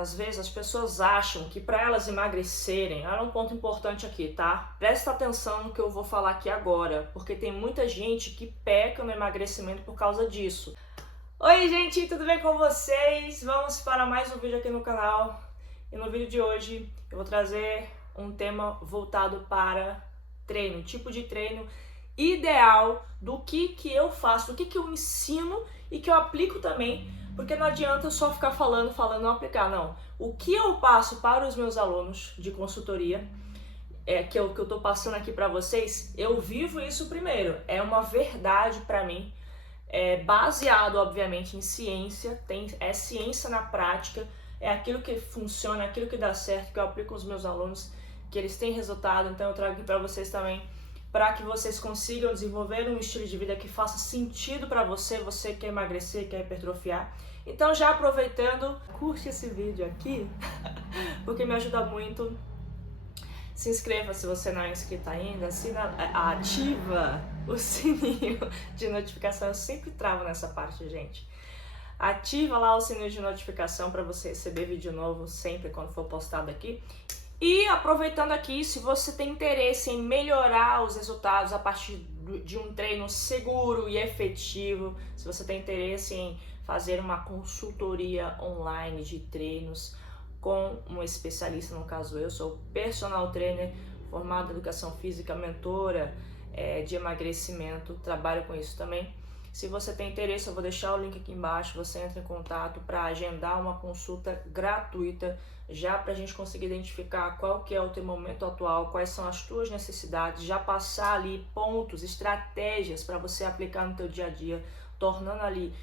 Às vezes as pessoas acham que para elas emagrecerem, olha um ponto importante aqui, tá? Presta atenção no que eu vou falar aqui agora, porque tem muita gente que peca no emagrecimento por causa disso. Oi gente, tudo bem com vocês? Vamos para mais um vídeo aqui no canal. E no vídeo de hoje eu vou trazer um tema voltado para treino, tipo de treino ideal do que eu faço, do que eu ensino e que eu aplico também, porque não adianta só ficar falando, não aplicar, não. O que eu passo para os meus alunos de consultoria, que eu tô passando aqui para vocês, eu vivo isso primeiro, é uma verdade para mim, baseado obviamente em ciência, é ciência na prática, é aquilo que funciona, é aquilo que dá certo, que eu aplico com os meus alunos, que eles têm resultado, então eu trago aqui para vocês também, para que vocês consigam desenvolver um estilo de vida que faça sentido para você, você quer emagrecer, quer hipertrofiar. Então já aproveitando, curte esse vídeo aqui, porque me ajuda muito. Se inscreva se você não é inscrito ainda, ativa o sininho de notificação, eu sempre travo nessa parte, gente. Ativa lá o sininho de notificação para você receber vídeo novo sempre quando for postado aqui. E aproveitando aqui, se você tem interesse em melhorar os resultados a partir de um treino seguro e efetivo, se você tem interesse em fazer uma consultoria online de treinos com um especialista, no caso eu sou personal trainer, formado em educação física, mentora de emagrecimento, trabalho com isso também. Se você tem interesse, eu vou deixar o link aqui embaixo, você entra em contato para agendar uma consulta gratuita, já para a gente conseguir identificar qual que é o teu momento atual, quais são as tuas necessidades, já passar ali pontos, estratégias para você aplicar no teu dia a dia, tornando ali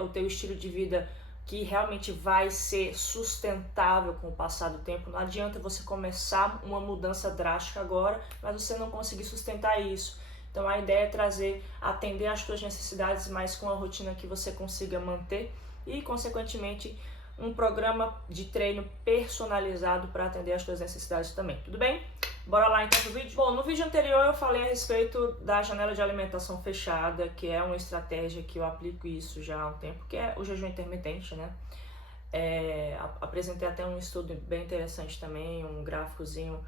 o teu estilo de vida que realmente vai ser sustentável com o passar do tempo. Não adianta você começar uma mudança drástica agora, mas você não conseguir sustentar isso. Então a ideia é atender às suas necessidades, mas com a rotina que você consiga manter e, consequentemente, um programa de treino personalizado para atender às suas necessidades também. Tudo bem? Bora lá então pro vídeo? Bom, no vídeo anterior eu falei a respeito da janela de alimentação fechada, que é uma estratégia que eu aplico isso já há um tempo, que é o jejum intermitente, né? Apresentei até um estudo bem interessante também, um gráficozinho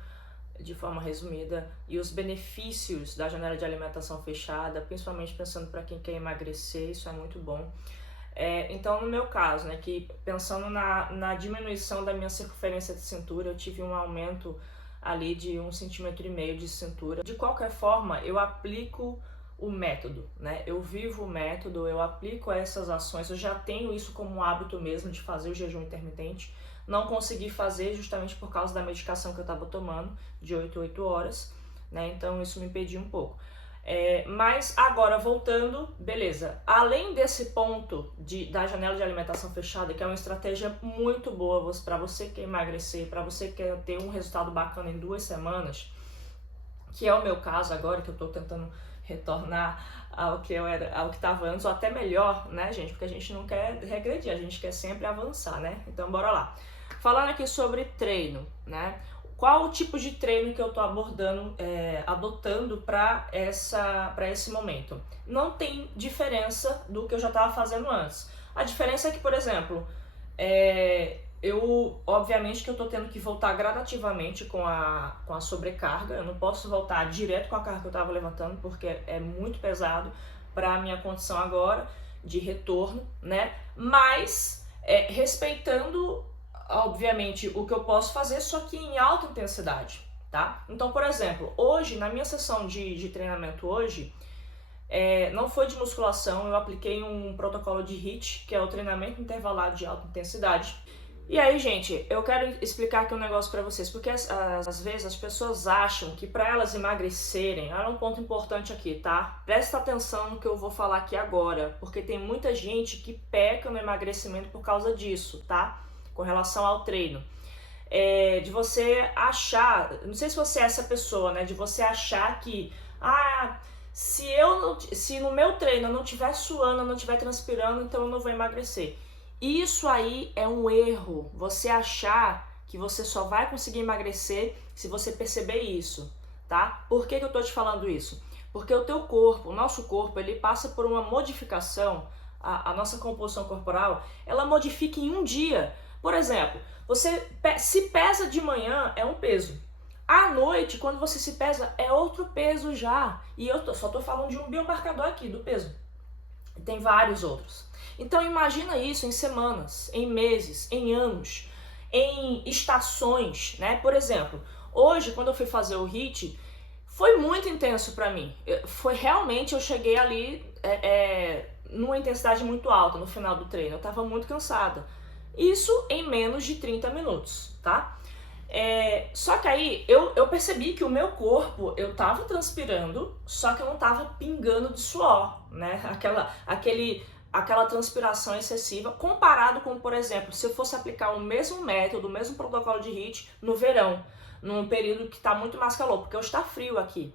de forma resumida, e os benefícios da janela de alimentação fechada, principalmente pensando para quem quer emagrecer, isso é muito bom. Então, no meu caso, né, que pensando na diminuição da minha circunferência de cintura, eu tive um aumento ali de 1,5 cm de cintura. De qualquer forma, eu aplico o método, né? Eu vivo o método, eu aplico essas ações, eu já tenho isso como um hábito mesmo de fazer o jejum intermitente. Não consegui fazer justamente por causa da medicação que eu estava tomando, de 8 a 8 horas, né? Então isso me impediu um pouco. Mas agora voltando, beleza. Além desse ponto da janela de alimentação fechada, que é uma estratégia muito boa para você que quer emagrecer, para você que quer ter um resultado bacana em 2 semanas, que é o meu caso agora, que eu estou tentando retornar ao que estava antes, ou até melhor, né, gente? Porque a gente não quer regredir, a gente quer sempre avançar, né? Então bora lá. Falando aqui sobre treino, né? Qual o tipo de treino que eu estou adotando para esse momento? Não tem diferença do que eu já estava fazendo antes. A diferença é que, por exemplo, obviamente que eu estou tendo que voltar gradativamente com a sobrecarga. Eu não posso voltar direto com a carga que eu estava levantando, porque é muito pesado para a minha condição agora de retorno, né? Mas respeitando, obviamente, o que eu posso fazer, só que em alta intensidade, tá? Então, por exemplo, hoje, na minha sessão de treinamento hoje, não foi de musculação, eu apliquei um protocolo de HIIT, que é o treinamento intervalado de alta intensidade. E aí, gente, eu quero explicar aqui um negócio pra vocês, porque às vezes as pessoas acham que para elas emagrecerem, olha um ponto importante aqui, tá? Presta atenção no que eu vou falar aqui agora, porque tem muita gente que peca no emagrecimento por causa disso, tá? Com relação ao treino. De você achar, não sei se você é essa pessoa, né? De você achar que, se no meu treino eu não estiver suando, eu não estiver transpirando, então eu não vou emagrecer. Isso aí é um erro, você achar que você só vai conseguir emagrecer se você perceber isso, tá? Por que eu tô te falando isso? Porque o teu corpo, o nosso corpo, ele passa por uma modificação, a nossa composição corporal, ela modifica em um dia. Por exemplo, você se pesa de manhã é um peso. À noite, quando você se pesa, é outro peso já. E eu só tô falando de um biomarcador aqui, do peso. Tem vários outros. Então imagina isso em semanas, em meses, em anos, em estações, né? Por exemplo, hoje quando eu fui fazer o HIIT, foi muito intenso para mim. Foi realmente, eu cheguei ali numa intensidade muito alta no final do treino. Eu tava muito cansada. Isso em menos de 30 minutos, tá? Só que aí eu percebi que o meu corpo, eu tava transpirando, só que eu não tava pingando de suor, né? Aquela transpiração excessiva, comparado com, por exemplo, se eu fosse aplicar o mesmo método, o mesmo protocolo de HIIT no verão, num período que tá muito mais calor, porque hoje tá frio aqui.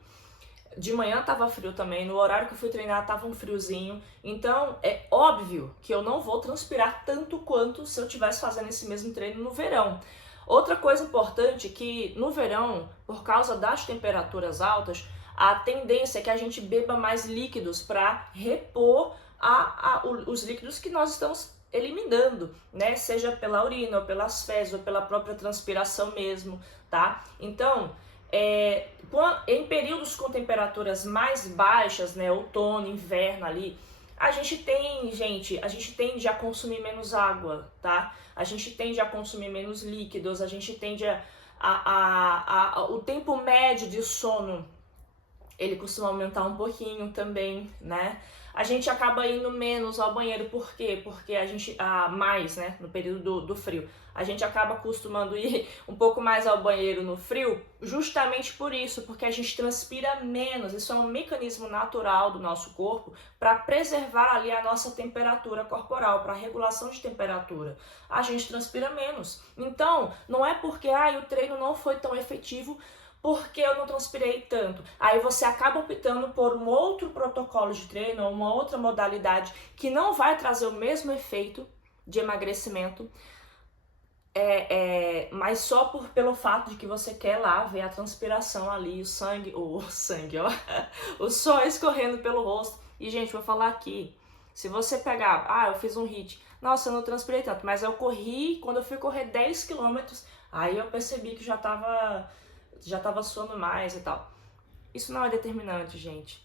De manhã tava frio também, no horário que eu fui treinar tava um friozinho, então é óbvio que eu não vou transpirar tanto quanto se eu estivesse fazendo esse mesmo treino no verão. Outra coisa importante é que no verão, por causa das temperaturas altas, a tendência é que a gente beba mais líquidos para repor os líquidos que nós estamos eliminando, né? Seja pela urina, ou pelas fezes, ou pela própria transpiração mesmo, tá? Então, em períodos com temperaturas mais baixas, né? Outono, inverno ali, a gente tende a consumir menos água, tá? A gente tende a consumir menos líquidos, a gente tende o tempo médio de sono, ele costuma aumentar um pouquinho também, né? A gente acaba indo menos ao banheiro, por quê? Porque a gente, mais, né, no período do frio, a gente acaba acostumando ir um pouco mais ao banheiro no frio, justamente por isso, porque a gente transpira menos. Isso é um mecanismo natural do nosso corpo para preservar ali a nossa temperatura corporal, para regulação de temperatura. A gente transpira menos. Então, não é porque o treino não foi tão efetivo porque eu não transpirei tanto. Aí você acaba optando por um outro protocolo de treino ou uma outra modalidade que não vai trazer o mesmo efeito de emagrecimento, mas só pelo fato de que você quer lá ver a transpiração ali, o sangue, ó, o suor escorrendo pelo rosto. E gente, vou falar aqui, se você pegar, eu fiz um HIIT, nossa, eu não transpirei tanto, mas eu corri, quando eu fui correr 10 quilômetros, aí eu percebi que já tava suando mais e tal. Isso não é determinante, gente.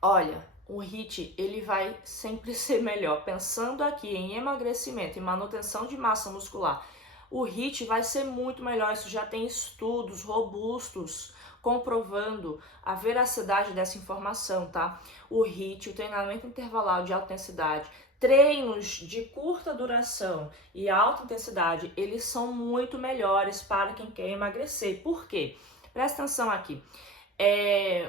Olha, o HIIT, ele vai sempre ser melhor. Pensando aqui em emagrecimento e manutenção de massa muscular, o HIIT vai ser muito melhor. Isso já tem estudos robustos comprovando a veracidade dessa informação, tá? O HIIT, o treinamento intervalado de alta intensidade, treinos de curta duração e alta intensidade, eles são muito melhores para quem quer emagrecer. Por quê? Presta atenção aqui.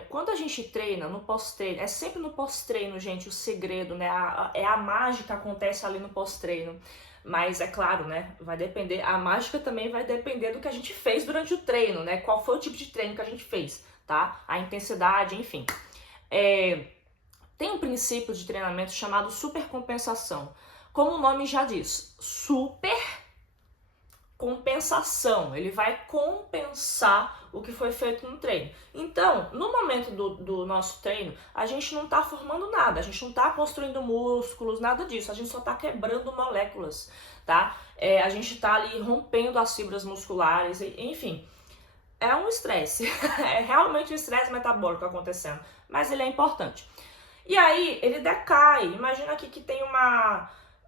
Quando a gente treina, no pós-treino, é sempre no pós-treino, gente, o segredo, né? A mágica acontece ali no pós-treino. Mas é claro, né? Vai depender, a mágica também vai depender do que a gente fez durante o treino, né? Qual foi o tipo de treino que a gente fez, tá? A intensidade, enfim. Tem um princípio de treinamento chamado supercompensação. Como o nome já diz, supercompensação. Ele vai compensar o que foi feito no treino. Então, no momento do nosso treino, a gente não está formando nada, a gente não está construindo músculos, nada disso. A gente só está quebrando moléculas, tá? A gente está ali rompendo as fibras musculares, enfim. É um estresse. É realmente um estresse metabólico acontecendo, mas ele é importante. E aí ele decai. Imagina aqui que tem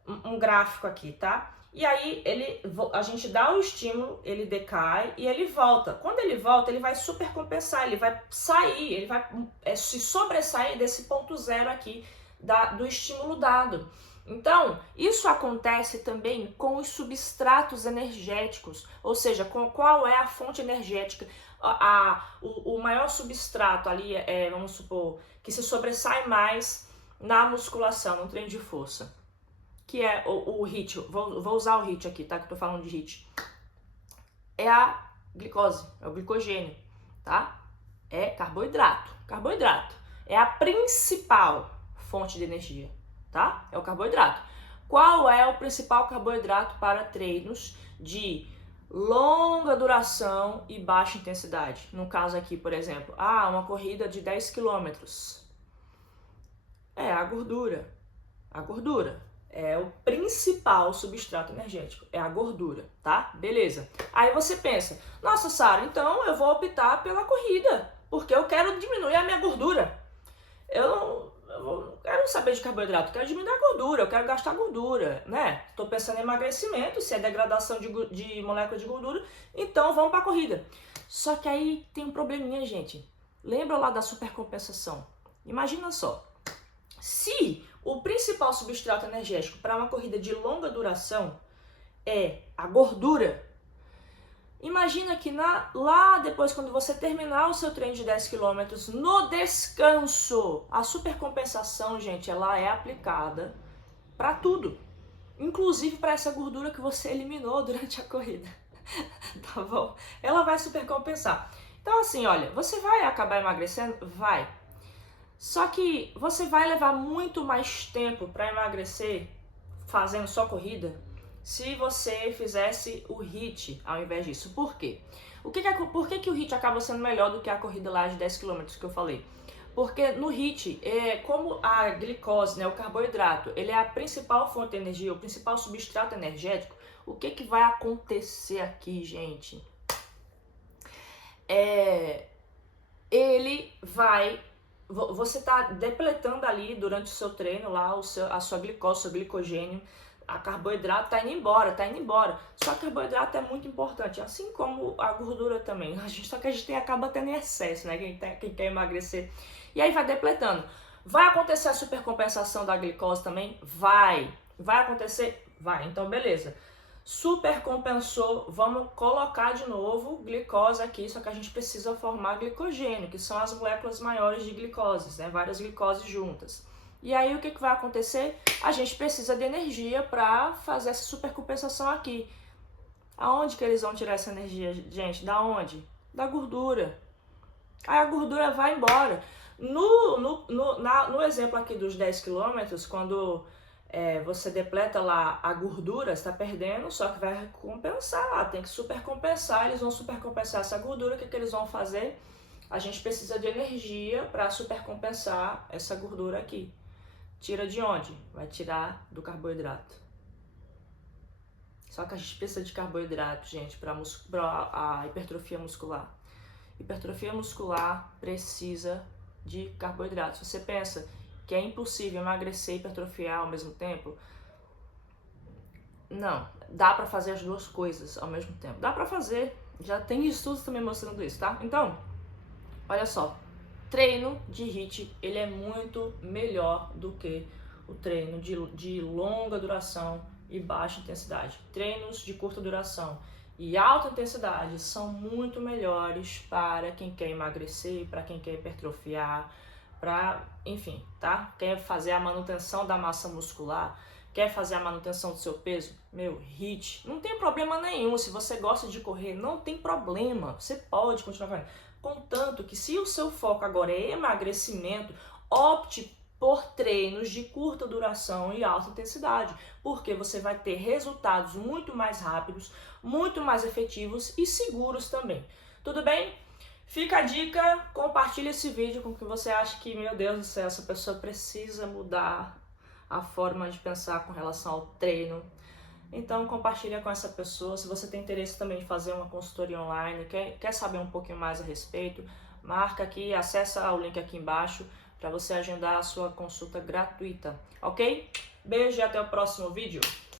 um gráfico aqui, tá? E aí a gente dá o estímulo, ele decai e ele volta. Quando ele volta, ele vai supercompensar, ele vai sair, ele vai se sobressair desse ponto zero aqui do estímulo dado. Então, isso acontece também com os substratos energéticos, ou seja, com qual é a fonte energética. O maior substrato ali, vamos supor, que se sobressai mais na musculação, no treino de força, que é o HIIT. Vou usar o HIIT aqui, tá? Que eu tô falando de HIIT. É a glicose, é o glicogênio, tá? É carboidrato. Carboidrato é a principal fonte de energia, tá? É o carboidrato. Qual é o principal carboidrato para treinos de longa duração e baixa intensidade? No caso aqui, por exemplo, uma corrida de 10 quilômetros. É a gordura. A gordura É o principal substrato energético, é a gordura, tá? Beleza. Aí você pensa, nossa, Sara, então eu vou optar pela corrida, porque eu quero diminuir a minha gordura. Eu não quero saber de carboidrato, eu quero diminuir a gordura, eu quero gastar gordura, né? Tô pensando em emagrecimento, se é degradação de molécula de gordura, então vamos para a corrida. Só que aí tem um probleminha, gente. Lembra lá da supercompensação? Imagina só, se o principal substrato energético para uma corrida de longa duração é a gordura, imagina que lá depois, quando você terminar o seu treino de 10 km, no descanso, a supercompensação, gente, ela é aplicada para tudo, inclusive para essa gordura que você eliminou durante a corrida, tá bom? Ela vai supercompensar. Então assim, olha, você vai acabar emagrecendo? Vai. Só que você vai levar muito mais tempo para emagrecer fazendo só corrida se você fizesse o HIIT ao invés disso. Por quê? Por que o HIIT acaba sendo melhor do que a corrida lá de 10 km que eu falei? Porque no HIIT, como a glicose, né, o carboidrato, ele é a principal fonte de energia, o principal substrato energético, o que vai acontecer aqui, gente? Você está depletando ali durante o seu treino lá a sua glicose, o seu glicogênio, a carboidrato está indo embora. Só que carboidrato é muito importante, assim como a gordura também. Só que a gente acaba tendo em excesso, né? Quem quer emagrecer. E aí vai depletando. Vai acontecer a supercompensação da glicose também? Vai. Vai acontecer? Vai. Então, beleza. Supercompensou, vamos colocar de novo glicose aqui, só que a gente precisa formar glicogênio, que são as moléculas maiores de glicoses, né? Várias glicoses juntas. E aí o que vai acontecer? A gente precisa de energia para fazer essa supercompensação aqui. Aonde que eles vão tirar essa energia, gente? Da onde? Da gordura. Aí a gordura vai embora. No exemplo aqui dos 10 km, quando você depleta lá a gordura, está perdendo, só que vai compensar lá, tem que supercompensar, eles vão supercompensar essa gordura. O que eles vão fazer? A gente precisa de energia para supercompensar essa gordura aqui. Tira de onde? Vai tirar do carboidrato. Só que a gente precisa de carboidrato, gente, para a hipertrofia muscular. Hipertrofia muscular precisa de carboidrato. Se você pensa que é impossível emagrecer e hipertrofiar ao mesmo tempo, não, dá para fazer as duas coisas ao mesmo tempo. Dá para fazer, já tem estudos também mostrando isso, tá? Então, olha só, treino de HIIT, ele é muito melhor do que o treino de longa duração e baixa intensidade. Treinos de curta duração e alta intensidade são muito melhores para quem quer emagrecer, para quem quer hipertrofiar, enfim, tá? Quer fazer a manutenção da massa muscular, quer fazer a manutenção do seu peso, HIIT, não tem problema nenhum. Se você gosta de correr, não tem problema, você pode continuar correndo. Contanto que, se o seu foco agora é emagrecimento, opte por treinos de curta duração e alta intensidade, porque você vai ter resultados muito mais rápidos, muito mais efetivos e seguros também. Tudo bem? Fica a dica, compartilha esse vídeo com quem você acha que, meu Deus do céu, essa pessoa precisa mudar a forma de pensar com relação ao treino. Então compartilha com essa pessoa. Se você tem interesse também em fazer uma consultoria online, quer saber um pouquinho mais a respeito, marca aqui, acessa o link aqui embaixo para você agendar a sua consulta gratuita, ok? Beijo e até o próximo vídeo.